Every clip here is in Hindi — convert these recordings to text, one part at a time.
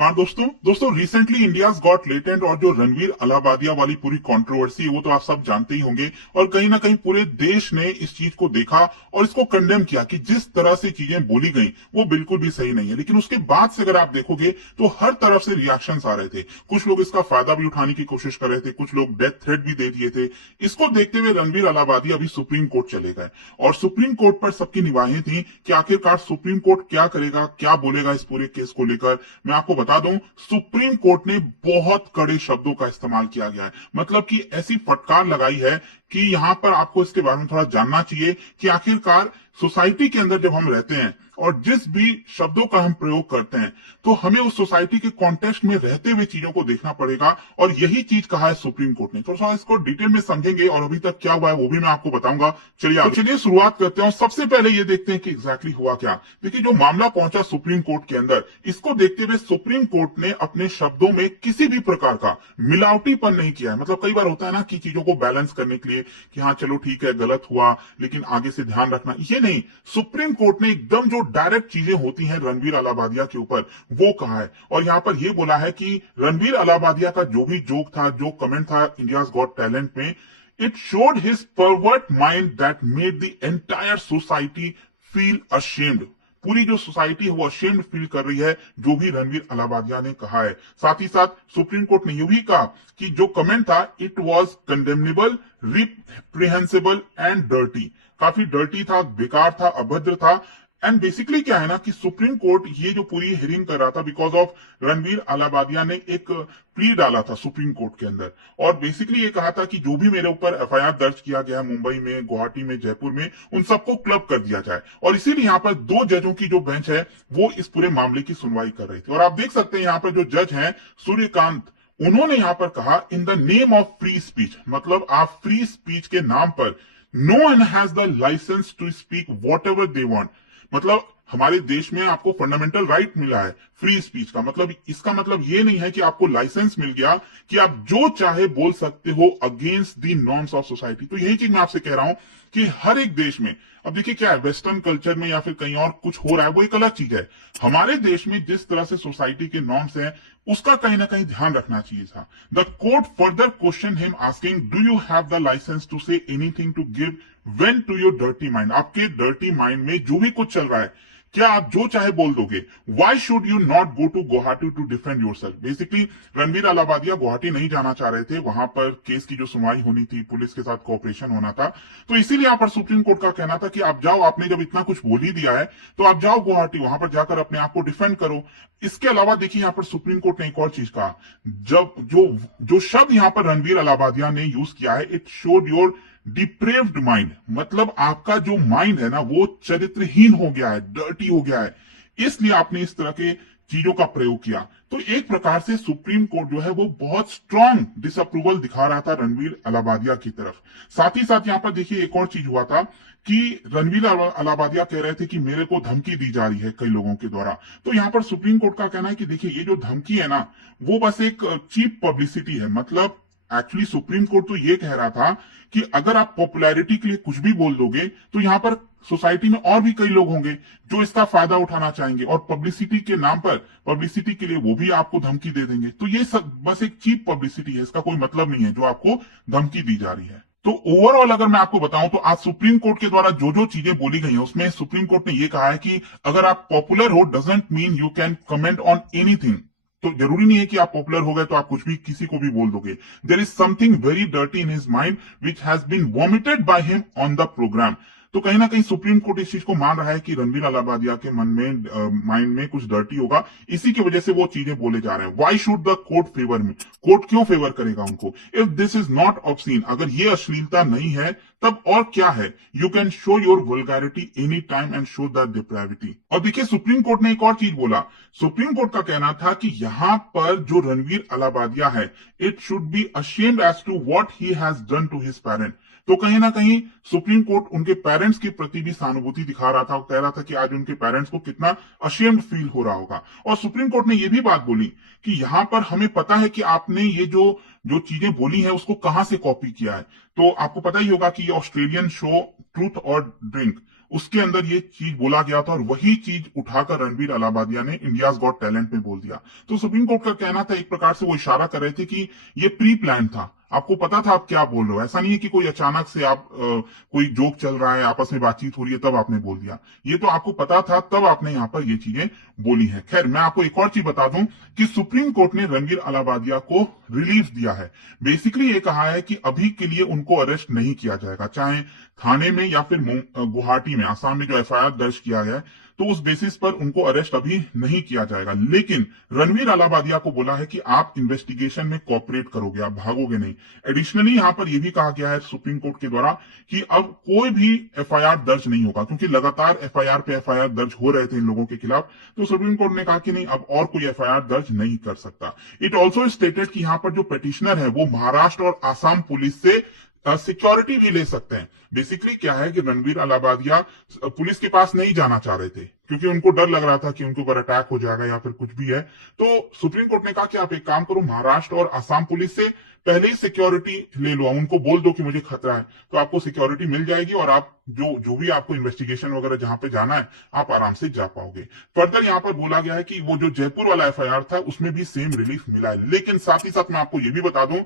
हाँ दोस्तों रिसेंटली इंडियाज गॉट लेटेंट और जो रणवीर अलाहाबादिया वाली पूरी कंट्रोवर्सी है वो तो आप सब जानते ही होंगे। और कहीं ना कहीं पूरे देश ने इस चीज को देखा और इसको कंडेम किया कि जिस तरह से चीजें बोली गई वो बिल्कुल भी सही नहीं है। लेकिन उसके बाद से अगर आप देखोगे तो हर तरफ से रिएक्शंस आ रहे थे। कुछ लोग इसका फायदा भी उठाने की कोशिश कर रहे थे, कुछ लोग डेथ थ्रेट भी दे दिए थे। इसको देखते हुए रणवीर अलाहाबादी अभी सुप्रीम कोर्ट चले गए और सुप्रीम कोर्ट पर सबकी निगाहें थी कि आखिरकार सुप्रीम कोर्ट क्या करेगा, क्या बोलेगा इस पूरे केस को लेकर। मैं आपको बता दूं, सुप्रीम कोर्ट ने बहुत कड़े शब्दों का इस्तेमाल किया गया है। मतलब कि ऐसी फटकार लगाई है कि यहां पर आपको इसके बारे में थोड़ा जानना चाहिए कि आखिरकार सोसाइटी के अंदर जब हम रहते हैं और जिस भी शब्दों का हम प्रयोग करते हैं तो हमें उस सोसाइटी के कॉन्टेक्स्ट में रहते हुए चीजों को देखना पड़ेगा। और यही चीज कहा है सुप्रीम कोर्ट ने। थोड़ा सा इसको डिटेल में समझेंगे और अभी तक क्या हुआ है वो भी मैं आपको बताऊंगा। चलिए शुरुआत करते हैं। सबसे पहले ये देखते हैं कि एग्जैक्टली हुआ क्या। देखिए, जो मामला पहुंचा सुप्रीम कोर्ट के अंदर, इसको देखते हुए सुप्रीम कोर्ट ने अपने शब्दों में किसी भी प्रकार का मिलावटीपन नहीं किया है। मतलब कई बार होता है ना कि चीजों को बैलेंस करने के लिए कि हाँ चलो ठीक है गलत हुआ लेकिन आगे से ध्यान रखना, ये नहीं। सुप्रीम कोर्ट ने एकदम जो डायरेक्ट चीजें होती हैं रणवीर अलाहाबादिया के ऊपर वो कहा है। और यहां पर यह बोला है कि रणवीर अलाहाबादिया का जो भी जोक था, जो कमेंट था इंडियाज गॉट टैलेंट में, it showed his pervert mind that made the entire society feel ashamed. पूरी जो सोसाइटी है वो अशेम्ड फील कर रही है जो भी रणवीर अलाहाबादिया ने कहा है। साथ ही साथ सुप्रीम कोर्ट ने यह भी कहा कि जो कमेंट था it was condemnable, reprehensible and dirty. काफी डर्टी था, बेकार था, अभद्र था। एंड बेसिकली क्या है ना कि सुप्रीम कोर्ट ये जो पूरी हियरिंग कर रहा था बिकॉज ऑफ रणवीर अलाहाबादिया ने एक प्ली डाला था सुप्रीम कोर्ट के अंदर। और बेसिकली ये कहा था कि जो भी मेरे ऊपर एफआईआर दर्ज किया गया है मुंबई में, गुवाहाटी में, जयपुर में, उन सबको क्लब कर दिया जाए। और इसीलिए यहाँ पर दो जजों की जो बेंच है वो इस पूरे मामले की सुनवाई कर रही थी। और आप देख सकते हैं यहाँ पर जो जज हैं सूर्यकांत, उन्होंने यहां पर कहा in the name of free speech, मतलब आप फ्री स्पीच के नाम पर no one has the licence to speak whatever they want. मतलब हमारे देश में आपको फंडामेंटल राइट मिला है फ्री स्पीच का। मतलब इसका मतलब ये नहीं है कि आपको लाइसेंस मिल गया कि आप जो चाहे बोल सकते हो against the norms of society. तो यही चीज मैं आपसे कह रहा हूं कि हर एक देश में, अब देखिए क्या है, वेस्टर्न कल्चर में या फिर कहीं और कुछ हो रहा है वो एक अलग चीज है। हमारे देश में जिस तरह से सोसाइटी के नॉर्म्स हैं उसका कहीं ना कहीं ध्यान रखना चाहिए था। The court further question him asking do you have the licence to say anything to give vent to your dirty mind. आपके डर्टी माइंड में जो भी कुछ चल रहा है क्या आप जो चाहे बोल दोगे? Why should you not go to Guwahati to defend yourself. Basically Ranveer Allahbadia Guwahati नहीं जाना चाह रहे थे, वहां पर केस की जो सुनवाई होनी थी, पुलिस के साथ कोऑपरेशन होना था। तो इसीलिए यहाँ पर सुप्रीम कोर्ट का कहना था कि आप जाओ, आपने जब इतना कुछ बोल ही दिया है तो आप जाओ गुवाहाटी, वहां पर जाकर अपने आप को डिफेंड करो। इसके अलावा देखिए यहाँ पर सुप्रीम कोर्ट ने एक और चीज कहा। जब जो जो शब्द यहाँ पर रणवीर अलाहाबादिया ने यूज किया है, it showed your deprived mind. मतलब आपका जो माइंड है ना वो चरित्रहीन हो गया है, डर्टी हो गया है, इसलिए आपने इस तरह के चीजों का प्रयोग किया। तो एक प्रकार से सुप्रीम कोर्ट जो है वो बहुत स्ट्रांग डिसअप्रूवल दिखा रहा था रणवीर अलाहाबादिया की तरफ। साथ ही साथ यहां पर देखिए एक और चीज हुआ था कि रणवीर अलाहाबादिया कह रहे थे कि मेरे को धमकी दी जा रही है कई लोगों के द्वारा। तो यहां पर सुप्रीम कोर्ट का कहना है कि देखिए ये जो धमकी है ना वो बस एक चीप पब्लिसिटी है। मतलब एक्चुअली सुप्रीम कोर्ट तो ये कह रहा था कि अगर आप पॉपुलैरिटी के लिए कुछ भी बोल दोगे तो यहां पर सोसाइटी में और भी कई लोग होंगे जो इसका फायदा उठाना चाहेंगे और पब्लिसिटी के नाम पर, पब्लिसिटी के लिए वो भी आपको धमकी दे देंगे। तो ये सब बस एक चीप पब्लिसिटी है, इसका कोई मतलब नहीं है जो आपको धमकी दी जा रही है। तो ओवरऑल अगर मैं आपको बताऊं तो आज सुप्रीम कोर्ट के द्वारा जो जो चीजें बोली गई हैं उसमें सुप्रीम कोर्ट ने यह कहा है कि अगर आप पॉपुलर हो doesn't mean you can comment on anything. तो जरूरी नहीं है कि आप पॉपुलर हो गए तो आप कुछ भी किसी को भी बोल दोगे। There is something very dirty in his mind which has been vomited by him on the programme. तो कहीं ना कहीं सुप्रीम कोर्ट इस चीज को मान रहा है कि रणवीर अलाहाबादिया के मन में, माइंड में कुछ डर्टी होगा, इसी की वजह से वो चीजें बोले जा रहे हैं। Why should the court favour me, court क्यों फेवर करेगा उनको? If this is not obscene, अगर ये अश्लीलता नहीं है तब और क्या है? You can show your vulgarity any time and show the depravity. और देखिए सुप्रीम कोर्ट ने एक और चीज बोला। सुप्रीम कोर्ट का कहना था कि यहां पर जो रणवीर अलाहाबादिया है it should be ashamed as to what he has done to his parent. तो कहीं ना कहीं सुप्रीम कोर्ट उनके पेरेंट्स के प्रति भी सहानुभूति दिखा रहा था। वो कह रहा था कि आज उनके पेरेंट्स को कितना अशेम्ड फील हो रहा होगा। और सुप्रीम कोर्ट ने यह भी बात बोली कि यहां पर हमें पता है कि आपने ये जो जो चीजें बोली है उसको कहां से कॉपी किया है। तो आपको पता ही होगा कि ये ऑस्ट्रेलियन शो ट्रूथ और ड्रिंक, उसके अंदर ये चीज बोला गया था और वही चीज उठाकर रणवीर अलाबादिया ने इंडियाज गॉट टैलेंट में बोल दिया। तो सुप्रीम कोर्ट का कहना था, एक प्रकार से वो इशारा कर रहे थे कि ये प्री प्लान था, आपको पता था आप क्या बोल रहे हो। ऐसा नहीं है कि कोई अचानक से आप कोई जोक चल रहा है, आपस में बातचीत हो रही है, तब आपने बोल दिया। ये तो आपको पता था, तब आपने यहाँ पर ये चीजें बोली है। खैर, मैं आपको एक और चीज बता दूं कि सुप्रीम कोर्ट ने रणवीर अलाबादिया को रिलीफ दिया है। बेसिकली ये कहा है कि अभी के लिए उनको अरेस्ट नहीं किया जाएगा, चाहे थाने में या फिर गुवाहाटी में, आसाम में जो एफआईआर दर्ज किया गया है, तो उस बेसिस पर उनको अरेस्ट अभी नहीं किया जाएगा। लेकिन रणवीर अलाबादिया को बोला है कि आप इन्वेस्टिगेशन में कोऑपरेट करोगे, आप भागोगे नहीं। एडिशनली यहां पर यह भी कहा गया है सुप्रीम कोर्ट के द्वारा कि अब कोई भी एफआईआर दर्ज नहीं होगा, क्योंकि लगातार एफआईआर पे एफआईआर दर्ज हो रहे थे इन लोगों के खिलाफ। तो सुप्रीम कोर्ट ने कहा कि नहीं, अब और कोई एफआईआर दर्ज नहीं कर सकता। इट ऑल्सो स्टेटेड कि यहां पर जो पिटिशनर है वो महाराष्ट्र और आसाम पुलिस से सिक्योरिटी भी ले सकते हैं। बेसिकली क्या है कि रणवीर अलाबादिया पुलिस के पास नहीं जाना चाह रहे थे, क्योंकि उनको डर लग रहा था कि उनके ऊपर अटैक हो जाएगा या फिर कुछ भी है। तो सुप्रीम कोर्ट ने कहा कि आप एक काम करो, महाराष्ट्र और आसाम पुलिस से पहले ही सिक्योरिटी ले लो, उनको बोल दो कि मुझे खतरा है, तो आपको सिक्योरिटी मिल जाएगी और आप जो भी आपको इन्वेस्टिगेशन वगैरह जहां पे जाना है, आप आराम से जा पाओगे। फर्दर यहां पर बोला गया है कि वो जो जयपुर वाला एफआईआर था उसमें भी सेम रिलीफ मिला है। लेकिन साथ ही साथ मैं आपको ये भी बता दूं,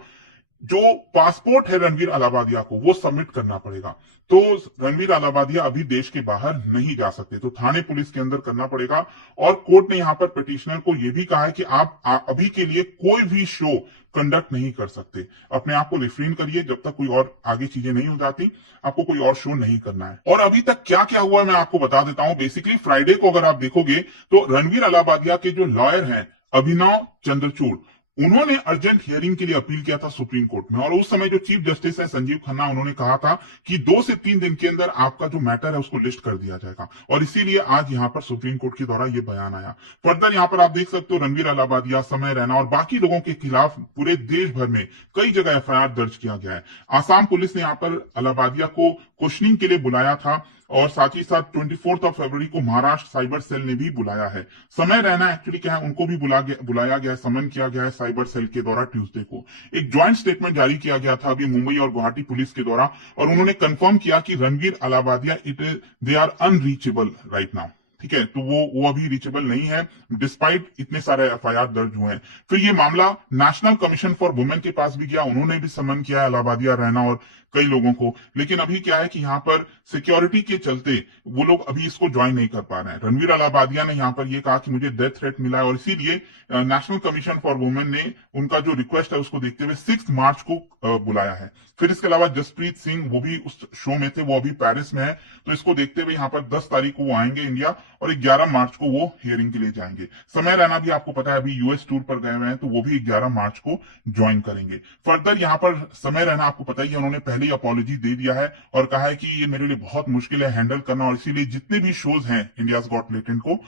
जो पासपोर्ट है रणवीर अलाबादिया को वो सबमिट करना पड़ेगा। तो रणवीर अलाबादिया अभी देश के बाहर नहीं जा सकते, तो थाने पुलिस के अंदर करना पड़ेगा। और कोर्ट ने यहां पर पिटिशनर को यह भी कहा है कि आप अभी के लिए कोई भी शो कंडक्ट नहीं कर सकते, अपने आप को रिफ्रेन करिए, जब तक कोई और आगे चीजें नहीं हो जाती आपको कोई और शो नहीं करना है। और अभी तक क्या क्या हुआ मैं आपको बता देता हूं। बेसिकली फ्राइडे को अगर आप देखोगे तो रणवीर अलाबादिया के जो लॉयर हैं अभिनव चंद्रचूड़, उन्होंने अर्जेंट हियरिंग के लिए अपील किया था सुप्रीम कोर्ट में। और उस समय जो चीफ जस्टिस है संजीव खन्ना, उन्होंने कहा था कि 2 से 3 दिन के अंदर आपका जो मैटर है उसको लिस्ट कर दिया जाएगा। और इसीलिए आज यहां पर सुप्रीम कोर्ट के द्वारा यह बयान आया। फर्दर यहां पर आप देख सकते हो रणवीर अलाबादिया, समय रैना और बाकी लोगों के खिलाफ पूरे देश भर में कई जगह एफआईआर दर्ज किया गया है। आसाम पुलिस ने यहां पर अलाबादिया को क्वेश्चनिंग के लिए बुलाया था और साथ ही साथ 24 फरवरी को महाराष्ट्र साइबर सेल ने भी बुलाया है। समय रैना एक्चुअली क्या है, उनको भी बुलाया गया है, समन किया गया है साइबर सेल के द्वारा ट्यूसडे को। एक ज्वाइंट स्टेटमेंट जारी किया गया था अभी मुंबई और गुवाहाटी पुलिस के द्वारा, और उन्होंने कंफर्म किया कि Ranveer Allahbadia they are unreachable right now. ठीक है, तो वो अभी रीचेबल नहीं है डिस्पाइट इतने सारे एफआईआर दर्ज हुए हैं। फिर ये मामला नेशनल कमीशन फॉर वुमेन के पास भी गया, उन्होंने भी समन किया है अलाबादिया, रैना और कई लोगों को। लेकिन अभी क्या है कि यहाँ पर सिक्योरिटी के चलते वो लोग अभी इसको ज्वाइन नहीं कर पा रहे हैं। रणवीर अलाबादिया ने यहाँ पर ये कहा कि मुझे डेथ थ्रेट मिला है, और इसीलिए नेशनल कमीशन फॉर वुमेन ने उनका जो रिक्वेस्ट है उसको देखते हुए 6 मार्च को बुलाया है। फिर इसके अलावा जसप्रीत सिंह, वो भी उस शो में थे, वो अभी पेरिस में है, तो इसको देखते हुए यहाँ पर 10 तारीख को वो आएंगे इंडिया और 11 मार्च को वो हियरिंग के लिए जाएंगे। समय रैना भी आपको पता है अभी यूएस टूर पर गए हुए हैं, तो वो भी 11 मार्च को ज्वाइन करेंगे। फर्दर यहाँ पर समय रैना आपको पता ही है, उन्होंने पहले ही अपॉलॉजी दे दिया है और कहा है कि ये मेरे लिए बहुत मुश्किल है हैंडल करना, और इसीलिए जितने भी शोज हैं इंडियाज गॉट टैलेंट को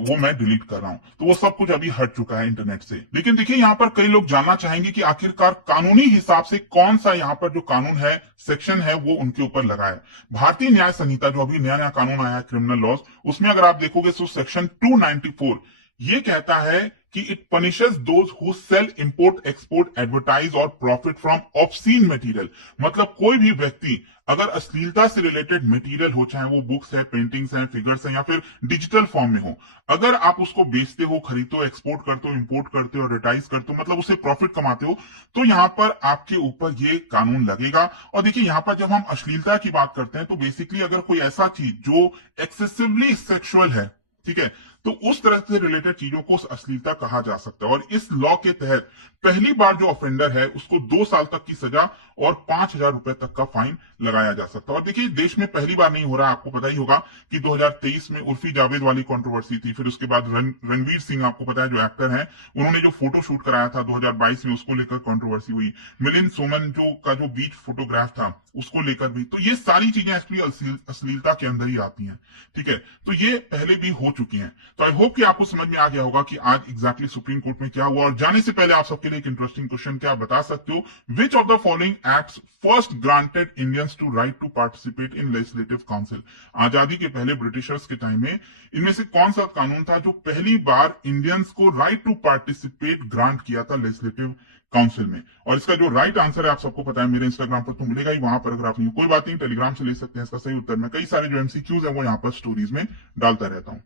वो मैं डिलीट कर रहा हूं। तो वो सब कुछ अभी हट चुका है इंटरनेट से। लेकिन देखिए यहाँ पर कई लोग जानना चाहेंगे कि आखिरकार कानूनी हिसाब से कौन सा यहाँ पर जो कानून है, सेक्शन है, वो उनके ऊपर लगा है। भारतीय न्याय संहिता जो अभी नया नया कानून आया है क्रिमिनल लॉज, उसमें अगर आप देखोगे तो सेक्शन 294 ये कहता है कि it punishes those who sell, import, export, advertise और प्रॉफिट फ्रॉम ऑब्सीन मटेरियल। मतलब कोई भी व्यक्ति अगर अश्लीलता से रिलेटेड मटेरियल हो, चाहे वो बुक्स है, पेंटिंग्स हैं, फिगर्स हैं या फिर डिजिटल फॉर्म में हो, अगर आप उसको बेचते हो, खरीदते हो, एक्सपोर्ट करते हो, इंपोर्ट करते हो, एडवर्टाइज करते हो, मतलब उससे प्रॉफिट कमाते हो, तो यहां पर आपके ऊपर ये कानून लगेगा। और देखिए यहां पर जब हम अश्लीलता की बात करते हैं तो बेसिकली अगर कोई ऐसा चीज जो एक्सेसिवली सेक्सुअल है, ठीक है, तो उस तरह से रिलेटेड चीजों को अश्लीलता कहा जा सकता है। और इस लॉ के तहत पहली बार जो ऑफेंडर है उसको 2 साल तक की सजा और 5,000 रुपए तक का फाइन लगाया जा सकता है। और देखिए देश में पहली बार नहीं हो रहा, आपको पता ही होगा कि 2023 में उर्फी जावेद वाली कंट्रोवर्सी थी। फिर उसके बाद रणवीर सिंह, आपको पता है जो एक्टर है, उन्होंने जो फोटो शूट कराया था 2022 में, उसको लेकर कंट्रोवर्सी हुई। मिलिंद सोमन का जो बीच फोटोग्राफ था उसको लेकर भी। तो ये सारी चीजें एक्चुअली अश्लीलता के अंदर ही आती हैं। ठीक है, तो ये पहले भी हो चुकी हैं। तो आई होप कि आपको समझ में आ गया होगा कि आज एग्जैक्टली सुप्रीम कोर्ट में क्या हुआ। और जाने से पहले आप सबके लिए एक इंटरेस्टिंग क्वेश्चन, क्या आप बता सकते हो which of the following acts first granted Indians to right to participate in legislative council? आजादी के पहले ब्रिटिशर्स के टाइम में इनमें से कौन सा कानून था जो पहली बार इंडियंस को राइट टू पार्टिसिपेट ग्रांट किया था लेजिस्लेटिव काउंसिल में? और इसका जो राइट आंसर है आप सबको पता है, मेरे इंस्टाग्राम पर तो मिलेगा ही, वहां पर अगर आप नहीं हो कोई बात नहीं, टेलीग्राम से ले सकते हैं इसका सही उत्तर। मैं कई सारे जो एमसीक्यूज है वो यहाँ पर स्टोरीज में डालता रहता हूँ।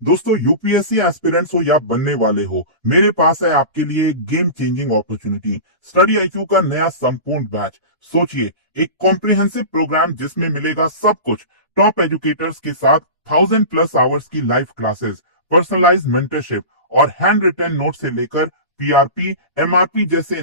दोस्तों, यूपीएससी एस्पिरेंट्स हो या बनने वाले हो, मेरे पास है आपके लिए game changing opportunity, study IQ का नया संपूर्ण बैच। सोचिए, एक कॉम्प्रिहेंसिव प्रोग्राम जिसमें मिलेगा सब कुछ, टॉप एजुकेटर्स के साथ 1000+ आवर्स की लाइव क्लासेस, पर्सनलाइज्ड मेंटरशिप और हैंड रिटन नोट से लेकर पीआरपी, एमआरपी जैसे